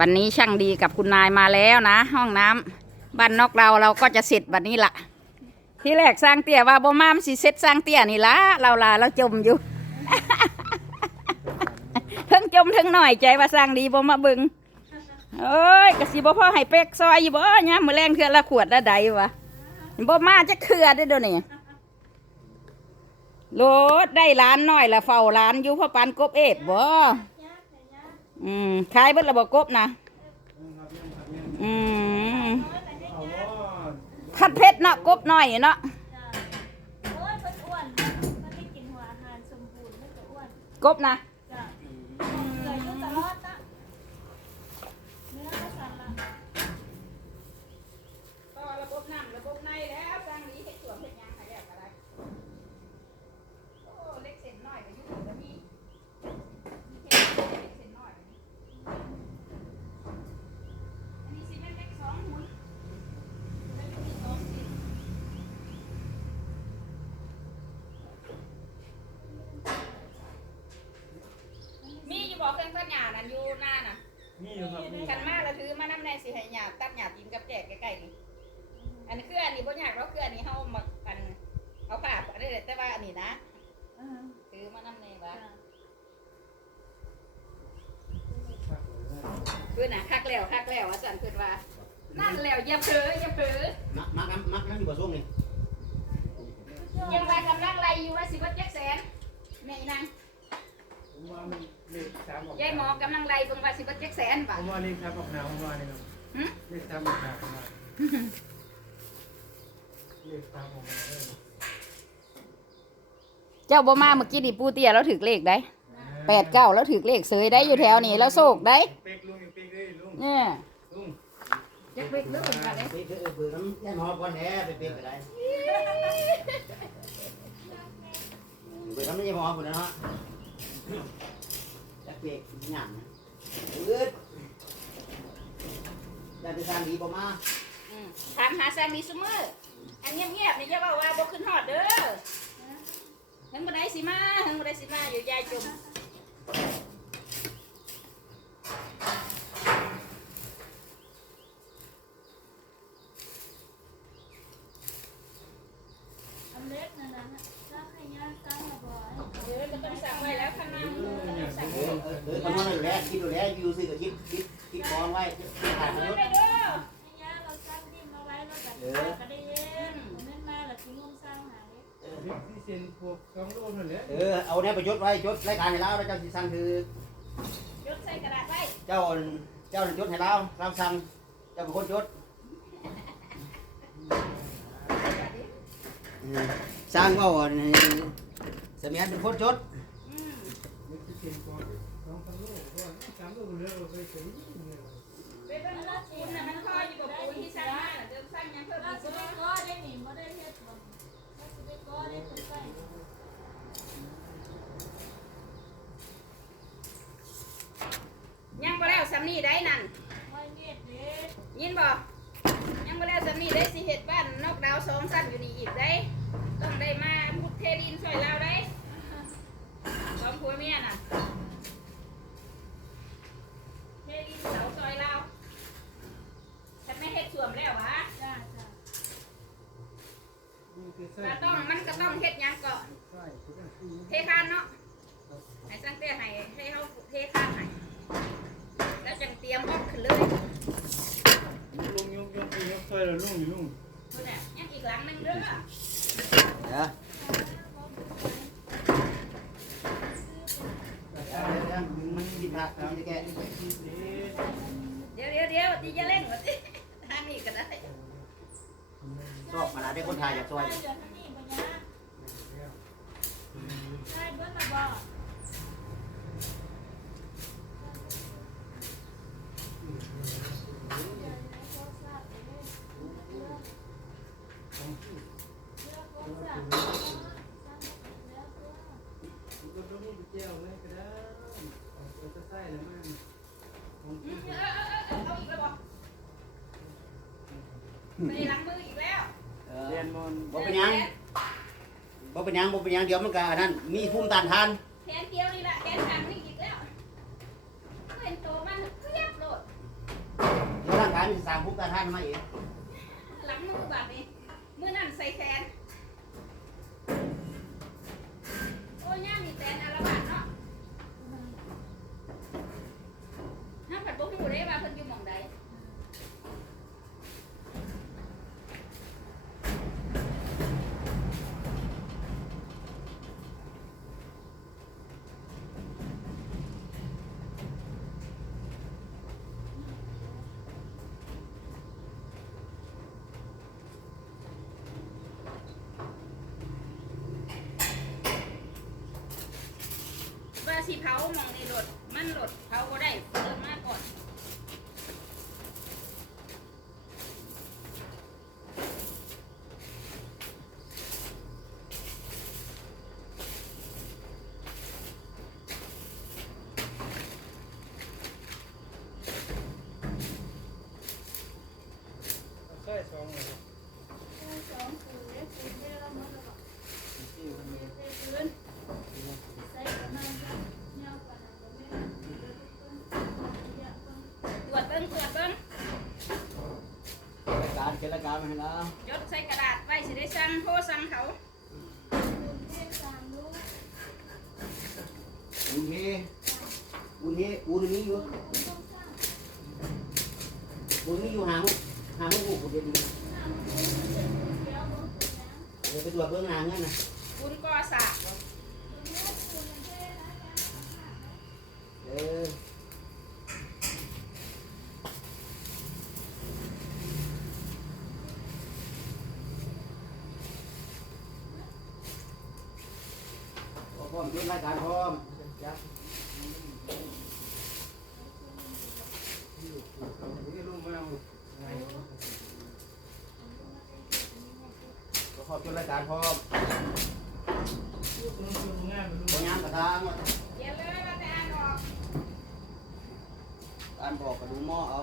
วันนี้ช่างดีกับคุณนายมาแล้วนะ ห้องน้ำบ้านนอกเราเราก็จะเสร็จวันนี้ละที่แรกสร้างเตี้ยว่าบ่มามสิเสร็จสร้างเตี้ยนี่ละเราลาเราจมอยู่เพิ่งจมเพิ่งหน่อยใจว่าสร้างดีบ่มาบึงเอ้ยกะสิบ่พ่อให้เป็กซอยอยู่บ่เนี่ยมือแรงเทื่อละขวดละใดวะบ่มาจะเคือได้เดี๋ยวนี้โลดได้ร้านหน้อยละเฝ้าร้านอยู่พ่อปานกบเอฟบ่ อืมขายเบิดระบบกบนะอืมผัดเพชรเนาะกบน้อยเนาะโอ้ยเนอ้วนเพิ่นได้กินหัวอาหารสมบูรณ์เพิ่นก็อ้วนกบนะ จ้ะเหลืออยู่ตลอดนะเนื้อก็สั่นละ ก็ระบบน้ำระบบในแล้วสร้างนี้เฮ็ดสวนเฮ็ดหยังหาแยกอะไรโอ้เล็กเส้นน้อยก็อยู่ตรงนี้เล็กเส้นน้อยอันนี้สิเป็นเล็กสองหมุนเล็กสองสิมีอยู่บอกเครื่องตัดหญ้า นั่นอยู่หน้าน่ะนี่อยู่ครับนี่กันมาแล้วถือมาน้ำแน่สิให้หยาตัดหยากินกับแจกใกล้ๆนี่อันนี้คืออันนี้บ่ยากเราคืออันนี้เฮามาอันเอาผ้าอันนี้แต่ว่าอันนี้นะเออถือมาน้ำแน่ว่าจ้ะคือน่ะคักแล้วคักแล้วว่าซั่นเพิ่นว่า นั่นแล้วอย่าเผลออย่าเผลอมักมักน้ำมักน้ำอยู่บ่ส่งนี่ยังว่ากำลังไล่อยู่ว่าสิบ่จักแสนแม่อีนาง ผมว่ามันเลขสามออกยายหมอกำลังไล่เบิ่งว่าสิบ่จักแสนผบาทมว่าเลขสามออกหนาวผมว่านี่ครับหึเลขสามออกหนาวผมว่าเลขสามออกหนาวเลยเจ้าบ่มาเมื่อกี้นี่ปูเตี้ยเราถึกเลขได้แปดเก้าแล้วถึกเลขเสยได้อยู่แถวนี้แล้วโศกได้เป๊กลุงอีกเป๊กเลยลุงเนี่ยลุงจักเบกเด้อเพิ่นว่าเด้ไปเถอะเบื่อน้ำยันหอก่อนแหน่ไปเป็นไปได้เบื่อน้ำยันหอคนนั้นฮะ จะเกียกหยั่งอืดจะไปทางดีบ่มาอืมถามหาสามีซุมืออันเงียบๆนี่อย่าว่าว่าบ่ขึ้นฮอดเด้อเฮงบ่ได้สิมาเฮงบ่ได้สิมาอยู่ยายจม เล็กนั่นน่ะซักให้ย่างซักมาบ่อยเออก็ต้องสั่งไว้แล้วข้างหน้ามือก็ต้องสั่งเอไว้อเออคำนวณอยู่แล้วคิดอยู่แล้วอยู่ซื้อกับคิดคิดคิดมองไว้ถ่ายเอมาอยุไปเด้อให้ย่างเราซักนิ่มเอาไว้แล้วก็ก็ได้เย็นผมแม่นมาแล้วสิงมสร้างหาเล็กเลขที่เซนพวกสองโลนั่นแหละเออเอาเนี่ยไปจดไว้จดรายการให้เราแล้วเจ้าสิสั่งคือยกใส่กระดาษไว้เจ้าเจ้าจดให้เราเราสั่งเจ้าเป็นคนจด สร้างว่าเสมียนเป็นคนจดอืมเลขที่เซนพวกสองสามโลก็สามโลเหลือเอาไปใส่นี่เนี่ยไปเบิ่งว่าปูนน่ะมันคออยู่กับปูนที่สร้างมาน่ะเดิมสร้างหยังเพิ่มเราอีกสิบ่ได้ก็ได้หนิบ่ได้เฮ็ดบ่เราสิได้ก็ได้คนใส่ยังบ่แล้วสำนีได้นั่นยินบ่ มาแล้วสำนีได้สิเห็ดบ้านนอกดาวสองสั้นอยู่นี่อีกได้ ต้องได้มามุดเทลินช่วยเราได้สองผัวเมียน่ะเทดินเสาซอยเราฉันไม่เฮ็ดสวมแล้ววะ จ้าจ้า นี่คือใส่ ก็ต้องมันก็ต้องเฮ็ดหยังก่อน ใส่ทุกอย่างที่ เทคานเนาะให้สังเกตให้ให้เขาเทคานให้แล้วจังเตรียมออกขึ้นเลย ลุงยกยกยกใส่แล้วลุงอยู่ลุง คุณเนี่ยยังอีกหลังหนึงเด้อ เดี๋ยว สิบหักมันจะแกเดี๋ยวเดี๋ยวเดี๋ยวดีจะเล่นหมดสิทางนี้ก็ได้ชอบขนาได้คนไทยอยากซอยเดี๋ยวทางนี้บ่ยได้เบิ้ลมาบอกต้องมีเจียวไว้ก็ได้เอาจะใส่แล้วมัน อืมเออเออเออเอาอีกแล้วบอก ไปหลังมืออีกแล้วเรียนมอนบ่เป็นหยังบ่เป็นหยังบ่เป็นหยังเดี๋ยวมันก็อันนั้นมีภูมิต้านทานแขนเดียวนี่แหละแขนทางนี่อีกแล้วเป็นโตมันเครียดโลดเานสร้างภูมิต้านทานมาเอง หลังมือบาดนี้มื้อนั้นใส่แขนโอ้ย่ามีแตนอาละบาดเนาะห้าผัดบ่ฮู้เด้ว่าเพิ่นอยู่หม่องใด ว่า สิเผามองในรถมันรถเผาก็ได้เปิดมาก่อน ใช่สองเลย สองคืนเล็กคืนเดียวแล้วมันก็บอกเล็กคืนใส่ประมาณสักเงาปานนั้นก็ไม่ได้เดี๋ยวทุกคนอยากคนตรวจเบิ้งตรวจเบิ้ง รายการเกิดรายการมให้แล้วยศใส่กระดาษไว้สิได้สั่งโทรสั่งเขาคุณเทพสามลูกบุญเฮบุญเฮบุญมีอยู่คุณต้องสร้างบุญมีอยู่หาหุกหาหุกหุกบุญเดียวเดี๋ยวบอกคุณนะเดี๋ยวไปตรวจเบื้องหน้างนะคุณก่อสากบ่คุณเทพคุณเทพนะจ๊ะเออ พร้อมเตรียมรายการพร้อมจับนี่ลงมาไงพร้อมเตรียมรายการพร้อมลูกลงานมันบานกระทางเดี๋ยวเลยว่าแต่อ่านออกการบอกกระดูหม้อเอา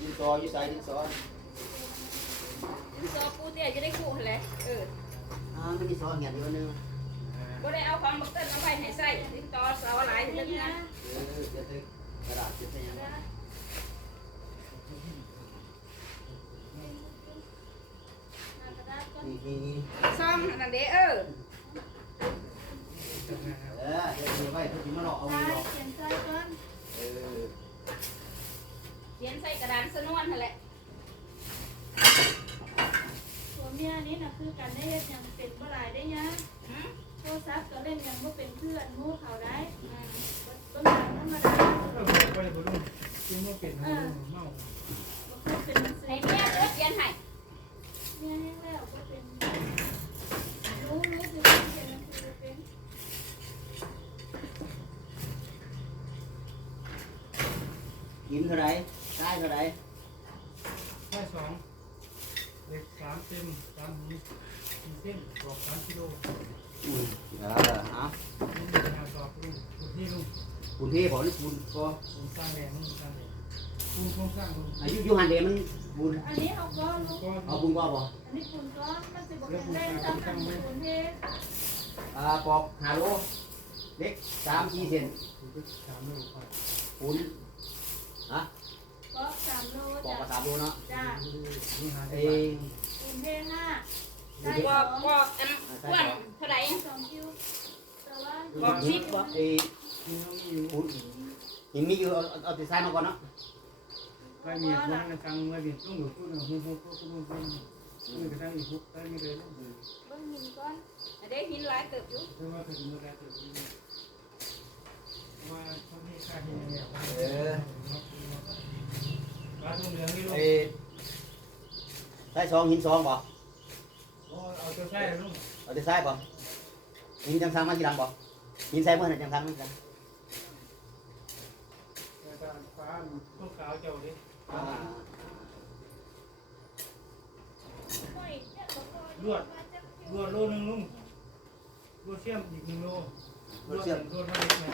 ยืนซอยืนส่ยืนซอดินโซปูเตี้ยจะได้คู่เละเอออ่าไม่มีซอเหียนเดียวนึง บ่ได้เอาของบักเติ้ลมาไว้ให้ใส่ดินต่อเสาหลายเดือนนะเออจะใส่กระดาษจะใส่ยังไงนี่นี่นี่ซ่อมอันนั่นเด้เออเออเดี๋ยวเอาไว้เพื่อที่มาหลอกเอาใช่ไว้หลอกเขียนใส่ก่อนเออเขียนใส่กระดานสนวนนั่นแหละผัวเมียนี่นะคือกันได้เฮ็ดหยังเป็นบ่หลายได้ยะหืม โทรศัพท์ก็เล่นหยังบ่เป็นเพื่อนมู่เขาได้ อืม เบิ่งหนังธรรมดา เออบอกไปบ่ลุงกินบ่เป็นเมา บ่เคยเป็นหนังสือ ให้เมียเด้อเขียนให้ เมียแห้งแล้วก็เป็นรู้รู้สึกว่าเป็นหนังสือเป็น กินเท่าไหรได้เท่าไหร ใช่สองเล็กสามเส้นสามหีสี่เส้นบอกสามกิโล อืมเออเอา นี่เป็นงานสอบลุงที่ลุง คุณพี่บอกนี่ คุณก็คุณสร้างแรงลุงสร้างแรงคุณโครงสร้างลุงอายุยุหันเดมันบุญอันนี้เขาก็รู้ก็เอาบุญว่าบ่อันนี้คุณก็มันสิบ่แข็งแรงซ้ำอันคุณเทพอ่าปอกหาโลเล็กสามสี่เซนสามโลไปคุณฮะก็สามโลปอกจ้ะมาสามโลเนาะจ้ะนี่หาเอได้งคุณเทพห้าได้บสออกงบอกอันกว้างเท่าไหร่สองคิวแต่ว่าบอกสิบบ่เอคุ ณหินมีอยู่เอาเอาเอาติดสายมาก่อนเนาะไปเมียคนละจังไว้เมียต้องอยู่พูดหนึ่งพูดพูดพูดพูดพูดนี่ก็ตั้งอีกพุกไปไม่ได้เบิ่งหินก่อนอันเด้หินหลายเติบอยู่เพราะว่าถึงเมื่อไรจะว่าเขาให้ค่าที่เนี่ยเออปลาตัวเหลืองนี่ลูกเอใส่สองหินสองบ่เอาตัวใช่ลูกเอาติดสายบ่หินจังสังมาทีหลังบ่หินใส่เมื่อไหร่จังสังมันกันแต่การฟ้าพวกขาวเจ้าดิอ่าโอ้ยเจ็บบ่พอลวดลวดโลนึงลุงลวดเชื่อมอีกหนึ่งโลลวดเชื่อมลวดมาเล็กไหม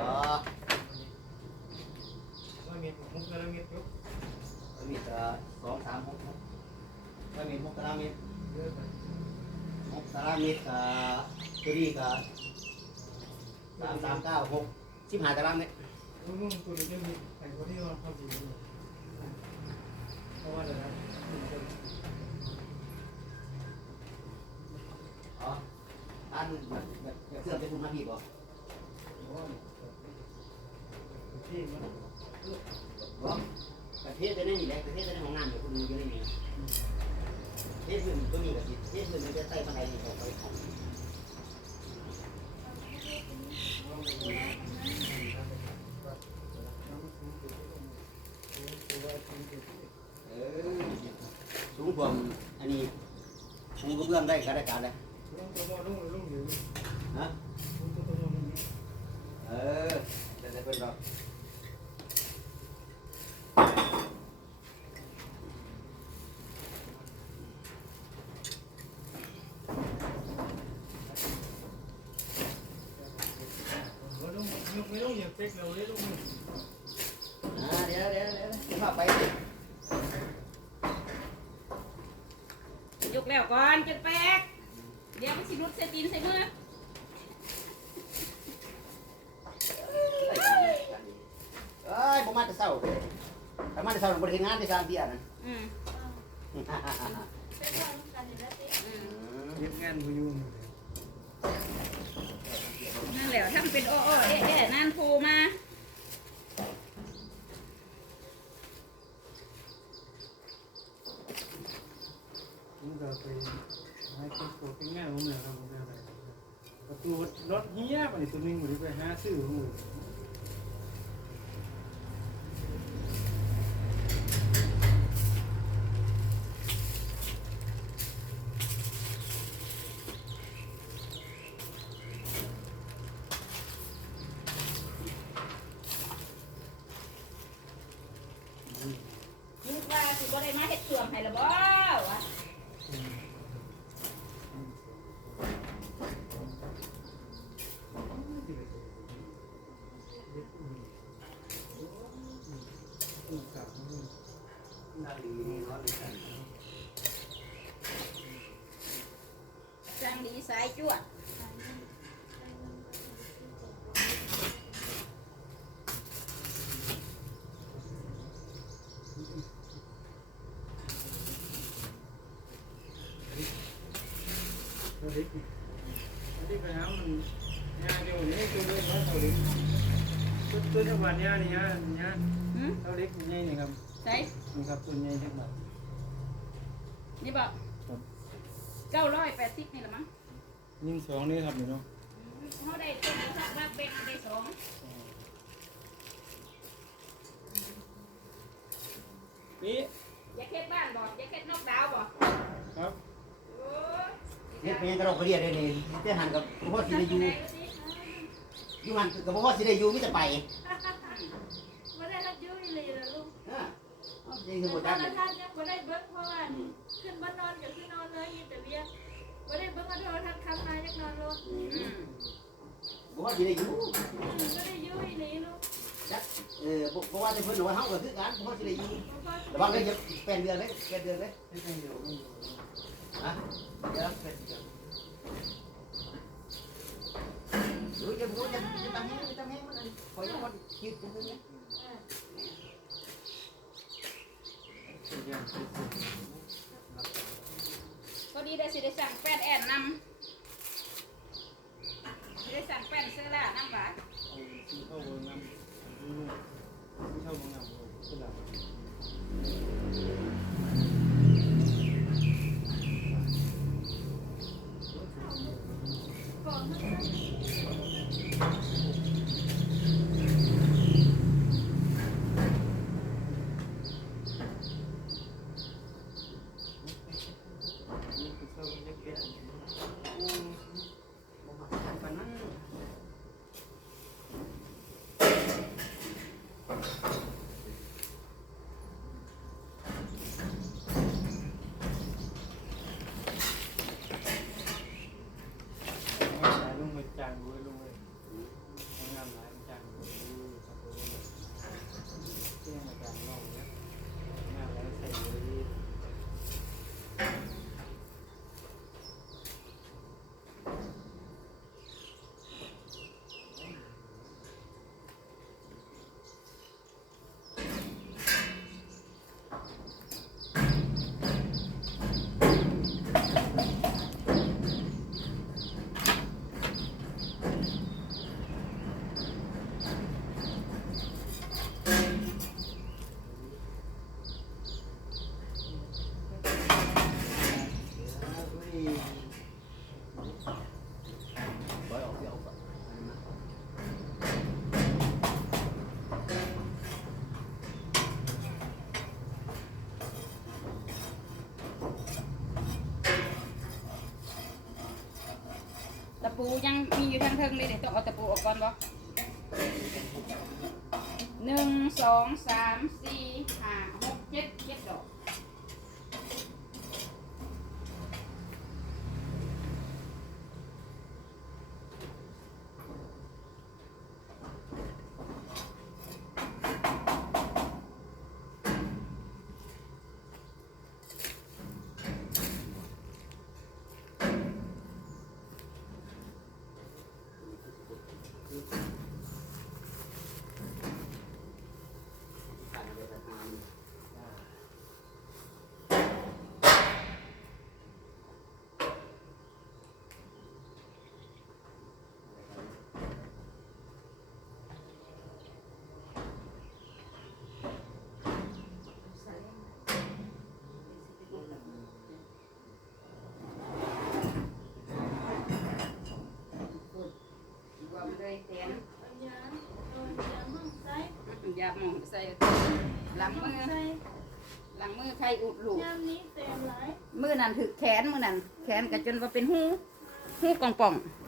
อ๋อว่าเม็ดมุกละเม็ดยกมีแต่สองสามหกไม่มีหกตารางเมตรเยอะไปหกตารางเมตรกับตัวนี้กับสามสามเก้าหกสิบห้าตารางเมตรลุงลุงตัวเล็กยังมี แต่คนที่ว่าเขาดีราะว่าอะไรนะอ๋ออันแบบแบบเสื้อเป็นคุณมาพี่บ่ที่มันบ่ประเทศจะได้นี่แหละประเทศจะได้ของงานเดี๋ยวคุณดูจะได้มีเทศอื่นก็มีกับสิเทศอื่นมันจะใต้บันไดนี่ออกไปของ เออสูงกว่าอันนี้ สูงกว่าเบื้องได้ก็ได้การเลยลุงตัวมอลุงลุงอยู่ฮะลุงตัวมอลุงอยู่เออจะได้เป็นดอกลุงลุงไม่ลุงอย่าเป๊กเราเลยลุง อ่าเดี๋ยวเดี๋ยวเดี๋ยวเดี๋ยวพาไป ยกแล้วก่อนจนแป๊กเดี๋ยวมันสิรุดใส่ตีนใส่มือ เอ้ยผมมาแต่เช้าถ้ามาแต่เช้าผมบ่ได้เฮ็ดงานที่สร้างเตี้ยนั่นอืมเป็นความกันอยู่แล้วสิอืมเฮ็ดงานผู้ยุ่งนั่นแหละทำเป็นอ้อๆเอ๊ะเอ๊ะนั่นโผล่มาผมก็ไปให้เป็นตัวเป็นงานผมเนี่ยครับผมเนี่ย ประตูรถเฮียไปตัวนึงบ่ได้ไปหาซื้อผมเลย คิดว่าสิบ่ได้มาเฮ็ดเสื่อมให้ละบ่วะ นั่งดีนอนดีกันจังดีสาย จวดตัวเล็กตัวเล็กไปหามันยาเดียวนี่ตัวเล็กว่าตัวเล็กตัวตัวจังหวัดยานี่ยายาหืมตัวเล็กใหญ่นี่ครับใส่นี่ครับตัวใหญ่จังหวัดนี่บ่เก้าร้อยแปดสิบนี่ละมั้งยิ่งสองนี่ครับอยู่เนาะเขาได้ตัวนี้สักว่าเป็นได้สองนี่อยากเฮ็ดบ้านบ่อยากเฮ็ดนอกดาวบ่ครับโอ้ยเฮ็ดเป็นกระดอกกระเดียดเลยนี่แต่หันกับพ่อสิได้อยู่อยู่หันกับพ่อสิได้อยู่มิจะไปไม่ได้รับยุ่ยเลยนะลูก อ่าเอาจริงแต่คือบ่ตอจันกท่านยังไม่ได้เบิ้งเพราะว่าขึ้นบ้านนอนกับขึ้นนอนเลยยินแต่เบี้ยไม่ได้เบิ้งกันโทรทัศน์คำมาจากนอนลูกอือืมมบ่ว่าสิได้อยู่ไม่ได้ยุ่ยเลยลูกเออบ่บ่ว่าแต่เพิ่อนว่าเฮาก็คือกันบ่ว่าสิได้ยู่เพราะระวังได้จะเป็นเดือนเลยเป็นเดือนเลยให้เป็นอยู่เป็นอยู่ฮะเดี๋ยวเป็นเดือนรู้จะรู้จะจะทำให้จะทำให้มันคอยมันคิดจังซี่พอ ก็ดีได้สิได้สั่งแป้นแอนนำสิได้สั่งแป้นเสื้อล่านำหวานก่อนมันนี่คือเข้าเล็ก บ่มาทำปานนั้น ๆ ปูยังมีอยู่ทางเทิงเลยเดี๋ยวต้องเอาตะปูออกก่อนบ่หนึ่งสองสามสี่ห้าหกเจ็ดเจ็ดดอก ผ่านไปประมาณ ว่ามันเลยเตียน เอายานเอายานมั่งใส่ อย่า หมองใส่หลังมือใส่หลังมือใครอุดลูก ยามนี้เต็มหลาย มือนั่นถึกแขนมือนั่นแขนก็จนว่าเป็นหูหูกองป่องเ